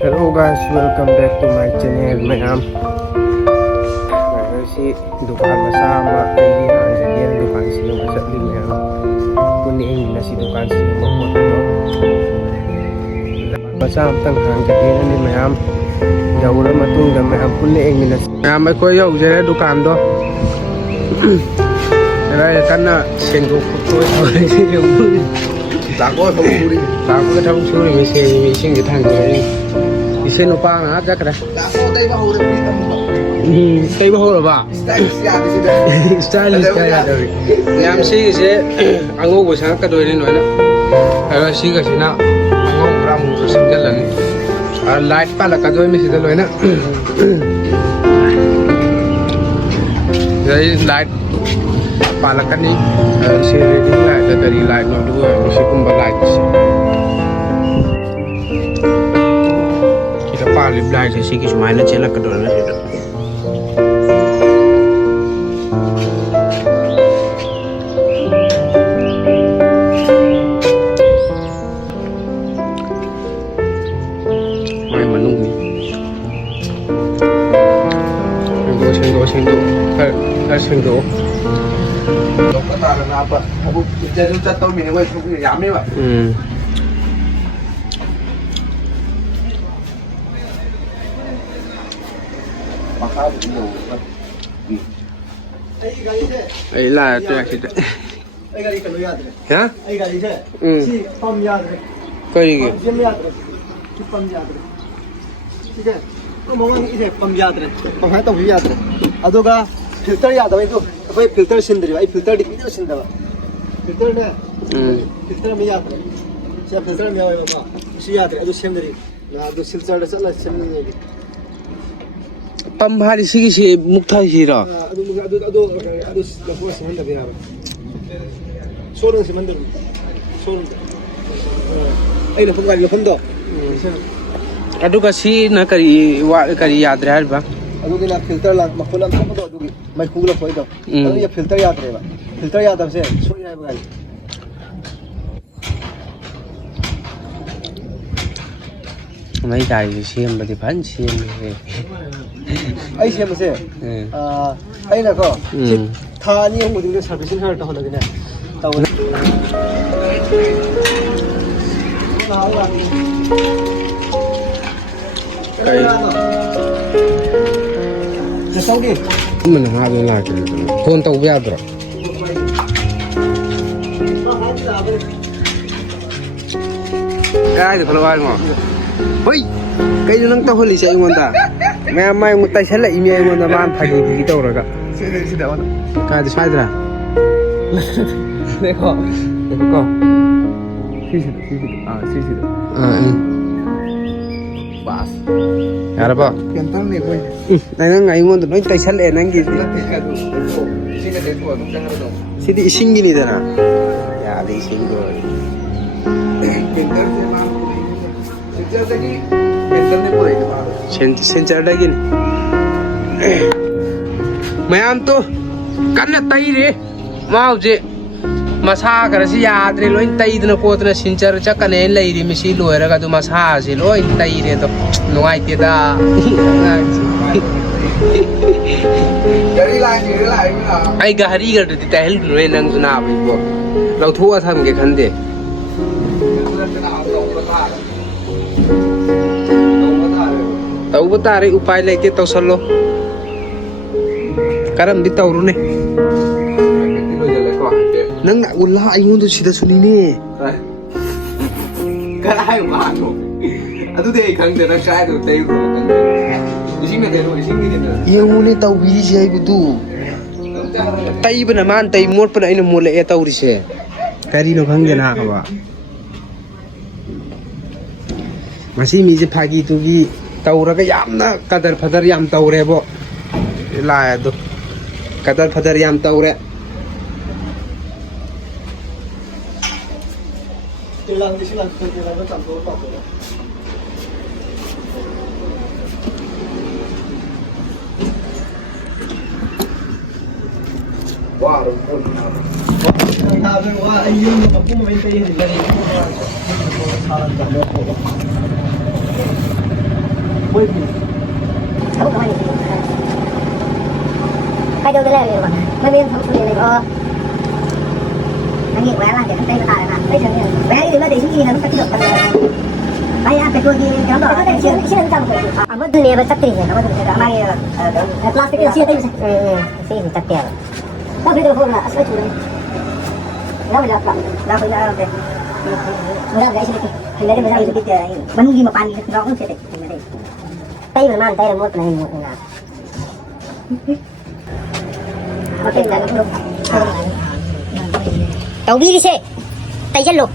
Hello guys, welcome back to my channel mayam. Si dukan masama ay ang dukan sila masali mayam. Kuning na si dukan sila mapot no. Masam tang hang jadi ni mayam. Jauh lah matung dah mayam kuning ni. Mayam ay ko yaw jere dukan do. Rồi kan na sendu ko si yung Tako cái thông suy mình xin cái thằng này thì xin nó pa nó chắc cái tây bao rồi bà style rồi làm gì cái anh ngô của sáng cái đôi này nói đó rồi xí cái gì nào anh ngô ram rồi xin cái lần light pa là cái đôi mình xin cái đôi nữa rồi light pa là cái này xí reading lại là cái light nó đúng rồi mình sẽ cùng vào light Lip light sih kis mainan celak kedua lah itu. Main menung ni. Senggol. Lokal ada apa? Aku jadi tahu mini wes aku yami pak. Ấy là tôi thì ấy cái gì cần yaad re hả ấy cái gì thế si pam yaad re cái gì gym yaad re si pam yaad re ठीक है तो मम्मा इसे pam yaad re pam है तो भी yaad re अदोगा filter yaad है तो भाई filter सिंदरी भाई filter डिक्की तो सिंदवा filter ने filter में yaad re si filter में आवे मामा si yaad re अदो सिंदरी ना अदो filter से चला Sindri Pam hari sih si mukta sih ro. Aduh, lepas semangat biar apa? Sorang semangat, sorang. Lepas kali lepas dah. Aduh kasih nak kari yaad rehar bang. Aduh kita filter lah, maklumat apa tu aduh, mai kugula koi tu. Aduh ya filter yaad rehba, filter yaad apa sih? Sorry ya bang. Mấy cái xem mà thì phán xem ấy xem mà xem ấy là có thà như một những cái sản phẩm hơn đó là cái này tàu cái sau đi mình hai bên là thôn tàu bia rồi cái thì kalau ai mà ôi cái gì nó tao hơi lì chạy ngon ta mẹ mai một tay xách lại email ngon ta ban phải gì tao rồi cả cái thì sai rồi đây có xí bas ada apa kentang nih boy này nó ngày ngon tụi nó tay xách lại nang gì sih di ising gini dah na ya di ising rồi Sencer lagi nih. Mayam tuh karena tay deh mau je masa kerasi ya adre loin tay itu nak potna sencer cakap nih lagi di misi lo era kado masa sih loin tay deh tuh nungai tiada. Jadi lagi mana? Ay gahari kerja di tahil loin nang sunab ibu. Lau thua tham ke khande. Tahu betul hari upaya lagi tahu solo. Karam di tahu rune. Nang nak ulah ayu tu sudah suni ni. Kalau ayu mana? Aduh deh kang dia nak cai tu deh tu. Ising ada tu, ising ni ada. Yang mune tahu biri saya betul. Tay pun aman, tay mur pun ini mulai tahu riseh. Kari lo kang dia nak apa? Masih misi pagi tu bi. Tahu raga yamna kadar fadar yam tahu rebo, lah itu kadar fadar yam tahu re. Jalan di sini jalan tu campur apa tu? Wah, rumput. Wah, ayam aku mau minta ini dari. Mới thì không có ai cái đâu cái này rồi mà bên không phải là có anh nghĩ quá là để tay vào là bây giờ bé thì nó để cái gì nó phải được bây giờ cái gì cái đó cái gì cái gì à mất đi bây giờ tắt đi nó mất đi cái này plastic cái gì đấy gì tắt đi có video phone là sẽ chủ đấy nó bây giờ về nó cái gì thì lấy bây giờ cái bắn gì mà pan nó cũng sẽ đấy tay mà man tay là một này là okay là đúng tàu bi đi xe tay chân lục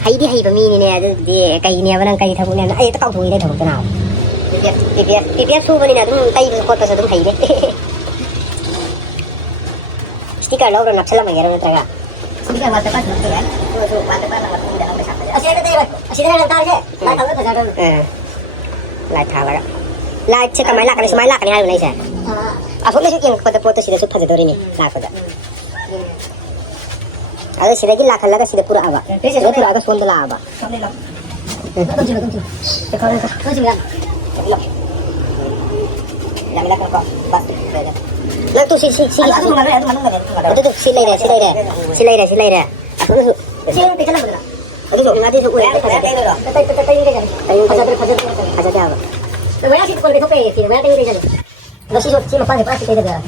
hay đi hay và mi nè thì cây nè vẫn đang cây thằng nè ấy tao cầu thùng đây thằng thế nào tiếp xu bên này đúng tay con phải đúng hay đấy sticker lâu rồi nắp xem là mày rồi trai à sticker vào tập bắt được đấy rồi vào tập bắt là không được ở đây đây rồi ở đây làm tao chứ lại thằng nó rồi lại thả lại lại chơi cái máy lạc cái này sẽ à phút này cái foto sih sudah phase ini lạc rồi ada sih lagi lạc là cái sih pura apa pura cái phone là apa tunggu cái con tunggu làm kok bas lah tuh si itu silai deh sini ke jalan betul lagi so ngadi so udah aja dia apa Wala sih kalau kita pay, wala tayo dyan. Kasi si mapal pa si tayo dyan.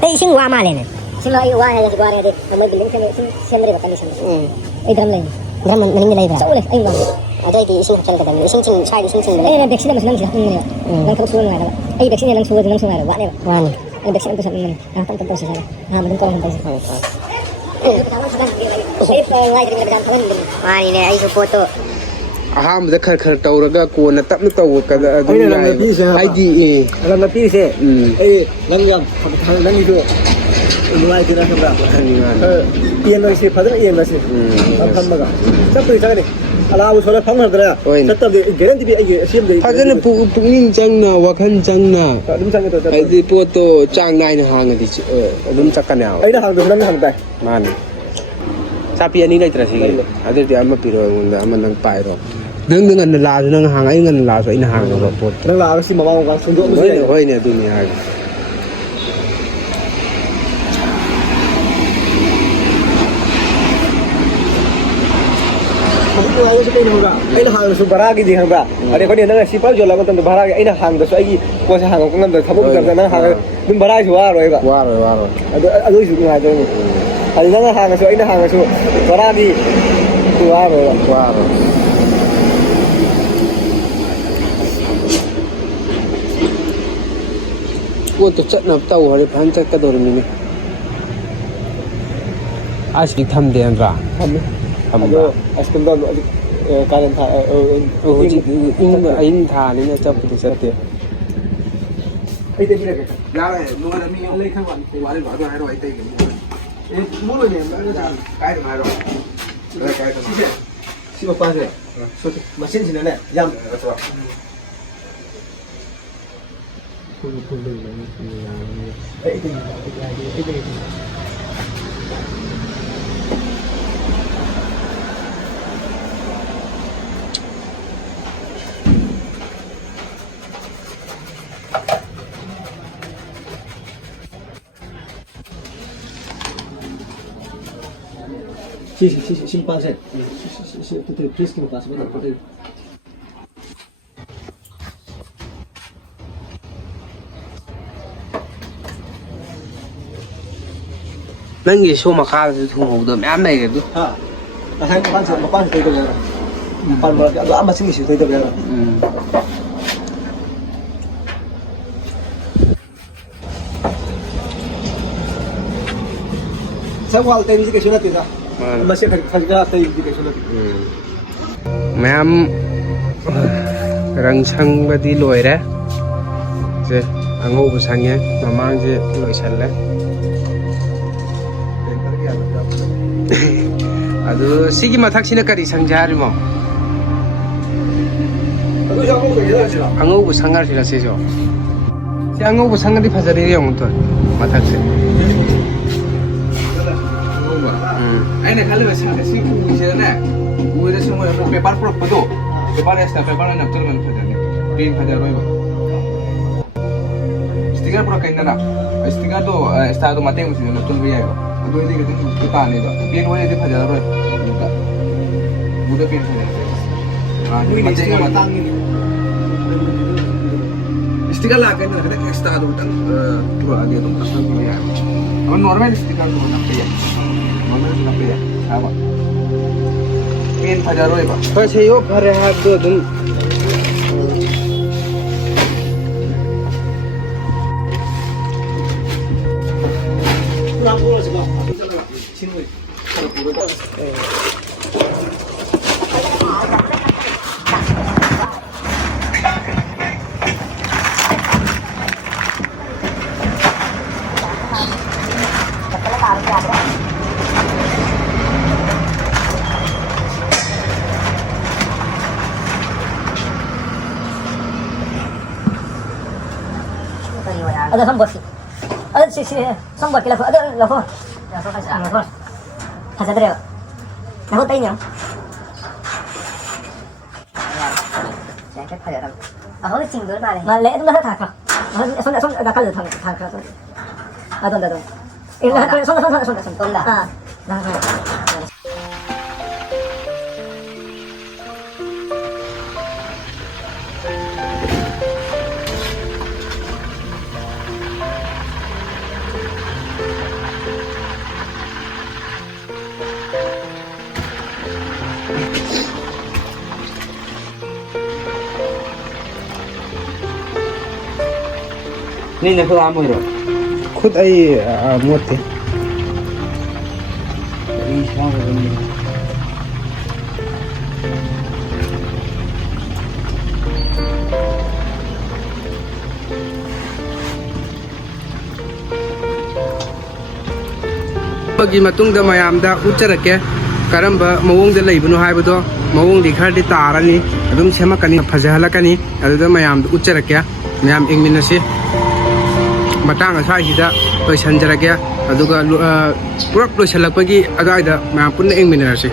Tayo sing wa malen. Sing wa ya si gwara dito. May biling sa ba kali sa. Drum line. Drum line nila ida. Sa uli ay no. Ada di sing kan kada. Sing sai sing. Eh beksin na mas lang siya. Lang ko suwan nga. Ay beksin lang suwan nga. Wa ne. Wa ne. Ay beksin ko sa mga. Tantan sa. Madun ko lang tayo. Ay ne ay foto. ꯑꯍꯥꯟꯕꯗ ꯈꯔ ꯈꯔ ꯇꯧꯔꯒ ꯀꯣꯟꯅ ꯇꯞꯅ ꯇꯧꯕ kada ꯑꯗꯨꯝ ꯌꯥꯏ ꯑꯩꯗꯤ ꯂꯪꯅ ꯄꯤꯔꯤꯁꯦ ꯑꯩ ꯅꯪ ꯌꯥꯝ ꯅꯪꯒꯤꯁꯨ ꯅꯨꯡꯉꯥꯏꯇꯦꯅ ꯈꯪꯕ꯭ꯔꯥ ꯌꯦꯡꯉꯁꯤ ꯐꯖꯅ ꯌꯦꯡꯉꯁꯤ ꯐꯝꯃꯒ ꯆꯠꯄꯗꯤ ꯆꯠꯀꯅꯤ ꯑꯂꯥꯕꯨ ꯁꯣꯜꯂ ꯐꯝꯈ꯭ꯔꯗ꯭ꯔꯥ ꯆꯠꯇꯕꯗꯤ ꯒꯦꯔꯦꯟꯇꯤ ꯄꯤ ꯑꯩꯒꯤ ꯑꯁꯦꯡꯕꯗꯤ ꯐꯖꯅ ꯄꯨꯛꯅꯤꯡ ꯆꯪꯅ ꯋꯥꯈꯜ ꯆꯪꯅ ꯑꯗꯨꯝ ꯆꯪꯒꯗ꯭ꯔꯥ ꯍꯥꯏꯗꯤ ꯄꯣꯠꯇꯣ ꯆꯥꯡ ꯅꯥꯏꯅ ꯍꯥꯡꯉꯗꯤ ꯑꯗꯨꯝ ꯆꯠꯀꯅꯦꯕ ꯑꯩꯅ ꯍꯥꯡꯗꯁꯨ ꯅꯪꯅ ꯍꯥꯡ ꯇꯥꯏ ꯃꯥꯅꯤ ꯆꯥꯄꯤ ꯑꯅꯤ ꯂꯩꯇ꯭ꯔꯥ ꯁꯤꯒꯤ ꯑꯗꯨꯗꯤ ꯑꯃ ꯄꯤꯔꯣ ꯑꯩꯉꯣꯟꯗ ꯑꯃ ꯅꯪ ꯄꯥꯏꯔꯣ ꯅꯪꯅ ꯉꯟꯅ ꯂꯥꯛꯑꯁꯨ ꯅꯪ ꯍꯥꯡ ꯑꯩ ꯉꯟꯅ ꯂꯥꯛꯑꯁꯨ ꯑꯩꯅ ꯍꯥꯡꯉꯕ ꯄꯣꯠ ꯅꯪ ꯂꯥꯛꯑꯒ ꯁꯤ ꯃꯃꯥꯡ ꯃꯃꯥꯡ ꯁꯨꯡꯗꯣꯛꯑꯝꯕꯁꯨ ꯌꯥꯏ ꯍꯣꯏꯅꯦ ꯑꯗꯨꯅꯤ ꯍꯥꯏꯒꯦ ꯍꯧꯖꯤꯛ ꯅꯨꯡꯉꯥꯏꯕꯁꯨ ꯀꯩꯅꯣ ꯈꯪꯕ꯭ꯔꯥ ꯑꯩꯅ ꯍꯥꯡꯗꯁꯨ ꯚꯔꯥꯒꯤꯗꯤ ꯈꯪꯕ꯭ꯔꯥ ꯑꯗꯩ ꯑꯩꯈꯣꯏꯅ ꯅꯪꯅ ꯁꯤ ꯄꯨꯂꯞ ꯌꯣꯜꯂꯛꯄ ꯃꯇꯝꯗ ꯚꯔꯥꯒꯤ ꯑꯩꯅ ꯍꯥꯡꯗꯁꯨ ꯑꯩꯒꯤ ꯄꯣꯠꯁꯦ ꯍꯥꯡꯉꯛꯄ ꯉꯝꯗꯕ ꯊꯕꯛ ꯃꯇꯝꯗ ꯅꯪ ꯍꯥꯡꯉ ꯑꯗꯨꯝ ꯚꯔꯥꯒꯤꯁꯨ ꯋꯥꯔꯣꯏꯕ ꯋꯥꯔꯣꯏ ꯑꯗꯨꯒꯤꯁꯨ ꯅꯨꯡꯉꯥꯏꯗꯣꯏꯅꯤ ꯑꯗꯨ ꯅꯪꯅ ꯍꯥꯡꯉꯁꯨ ꯑꯩꯅ ꯍꯥꯡꯉꯁꯨ ꯚꯔꯥꯗꯤ ꯋꯥꯔꯣꯏꯕ ꯄꯣꯠꯇꯣ ꯆꯠꯅꯕ ꯇꯧ ꯍꯥꯏꯔꯗꯤ ꯐꯖꯅ ꯆꯠꯀꯗꯧꯔꯤꯃꯤꯅꯦ ꯑꯥꯏꯁ ꯊꯝꯗꯦ ꯅꯠꯇ꯭ꯔꯥ ꯊꯝꯃꯤ ꯊꯝꯕ ꯑꯁꯀꯨꯝꯕ ꯍꯧꯖꯤꯛ ꯀꯥꯂꯦꯟ ꯊꯥ ꯍꯧꯖꯤꯛ ꯏꯪꯕ ꯑꯌꯤꯡ ꯊꯥꯅꯤꯅ ꯆꯠꯄꯗꯤ ꯆꯠꯇꯦ ꯑꯩ ꯇꯩꯕꯤꯔꯒꯦ ꯌꯥꯔꯦ ꯅꯣꯡꯉꯥꯜꯂ ꯃꯤ ꯂꯩ ꯈꯔ ꯋꯥꯠꯂꯤ ꯑꯗꯨ ꯍꯥꯏꯔꯣ ꯑꯩ ꯇꯩꯒꯦ ꯃꯨꯂꯣꯏꯅꯦ ꯀꯥꯏꯗ ꯍꯥꯏꯔꯣ ꯀꯥꯏꯗ ꯁꯤ ꯃꯄꯥꯁꯦ ꯃꯆꯤꯟꯁꯤꯅꯅꯦ ꯌꯥꯝ sim panse tu please que me pasa bueno por ahí ꯅꯪꯒꯤ ꯁꯣ ꯃꯈꯥꯗꯁꯨ ꯊꯨꯡꯍꯧꯗ ꯃꯌꯥꯝ ꯂꯩꯔꯦ ꯑꯗꯨ ha ahan panse tei da pan ba ado ama singi su tei da Sawal tei ni ke sunat ida masih khajra tei ni ke sunat ꯃꯌꯥꯝ ꯔꯪ ꯁꯪꯕꯗꯤ ꯂꯣꯏꯔꯦ ꯁꯦ ꯑꯉꯧꯕ ꯁꯪꯉꯦ ꯃꯃꯥꯡꯁꯦ ꯂꯣꯏꯁꯜꯂꯦ ꯑꯗꯨ ꯁꯤꯒꯤ ꯃꯊꯛꯁꯤꯅ ꯀꯔꯤ ꯁꯪꯁꯦ ꯍꯥꯏꯔꯤꯃꯣ ꯑꯉꯧꯕ ꯁꯪꯉꯁꯤꯔ ꯁꯤꯁꯨ ꯁꯤ ꯑꯉꯧꯕ ꯁꯪꯉꯗꯤ ꯐꯖꯔꯦ ꯌꯦꯡꯉꯨ ꯇꯣ ꯃꯊꯛꯁꯦ ꯑꯩꯅ ꯈꯜꯂꯤꯕ ꯁꯤ ꯎꯁꯤꯗꯅꯦ ꯎꯔ ꯁꯤꯡꯕ ꯄꯦꯄꯔ ꯄꯨꯔꯛꯄꯗꯣ ꯄꯦꯄꯔ ꯑꯦꯛꯁꯇ꯭ꯔꯥ ꯄꯦꯄꯔ ꯑꯣꯏꯅ ꯅꯞꯆꯜꯂꯒ ꯐꯖꯅꯤ ꯄꯦꯟ ꯐꯖꯔꯣꯏꯕ ꯁ꯭ꯇꯤꯀꯔ ꯄꯨꯔꯛꯀꯩꯗꯅ ꯁ꯭ꯇꯤꯀꯔꯗꯣ ꯑꯦꯛꯁꯇ꯭ꯔꯥꯗꯣ ꯃꯇꯦꯡ ꯃꯁꯤꯡ ꯅꯞꯆꯟꯕ ꯌꯥꯏꯕ ꯑꯗꯨ ꯑꯣꯏꯔꯗꯤ ꯈꯤꯇꯪ ꯇꯥꯅꯦꯕ ꯄꯦꯟ ꯑꯣꯏꯔꯗꯤ ꯐꯖꯔꯔꯣꯏ ꯎꯗ ꯄꯦꯟ ꯐꯖꯔꯣꯏ ꯃꯇꯦꯡ ꯑꯃ stiker lagi nih, kita ekstra tuh kan dua dia tuh pas lagi ya. Kalau normal stiker tuh berapa ya? Normal berapa ya? Apa? Pin pada roy pak. Pas saya hari hari tuh dun. Lampu sih pak. Sini. Ada sambal sih. Ada sih sambal kila ada lahu. Lahu. Hasil dia. Lahu tanya. Jangan kaya orang. Aku ni single mana? Malah itu dah tak kah? Sonda dah kalau tak kah. Ada. Ini sonda. Ah. Dah. Ini nak apa itu? खुद आई मोट थे ꯒꯤ ꯃꯇꯨꯡꯗ ꯃꯌꯥꯝꯗ ꯎꯠꯆꯔꯛꯀꯦ ꯀꯔꯝꯕ ꯃꯑꯣꯡꯗ ꯂꯩꯕꯅꯣ ꯍꯥꯏꯕꯗꯣ ꯃꯑꯣꯡꯗꯤ ꯈꯔꯗꯤ ꯇꯥꯔꯅꯤ ꯑꯗꯨꯝ ꯁꯦꯝꯃꯛꯀꯅꯤ ꯐꯖꯍꯜꯂꯛꯀꯅꯤ ꯑꯗꯨꯗ ꯃꯌꯥꯝꯗ ꯎꯠꯆꯔꯛꯀꯦ ꯃꯌꯥꯝ ꯌꯦꯡꯃꯤꯟꯅꯁꯤ ꯃꯇꯥꯡ ꯑꯁ꯭ꯋꯥꯏꯁꯤꯗ ꯂꯣꯏꯁꯤꯟꯖꯔꯒꯦ ꯑꯗꯨꯒ ꯄꯨꯔꯞ ꯂꯣꯏꯁꯤꯜꯂꯛꯄꯒꯤ ꯑꯗꯨꯋꯥꯏꯗ ꯃꯌꯥꯝ ꯄꯨꯟꯅ ꯌꯦꯡꯃꯤꯟꯅꯔꯁꯤ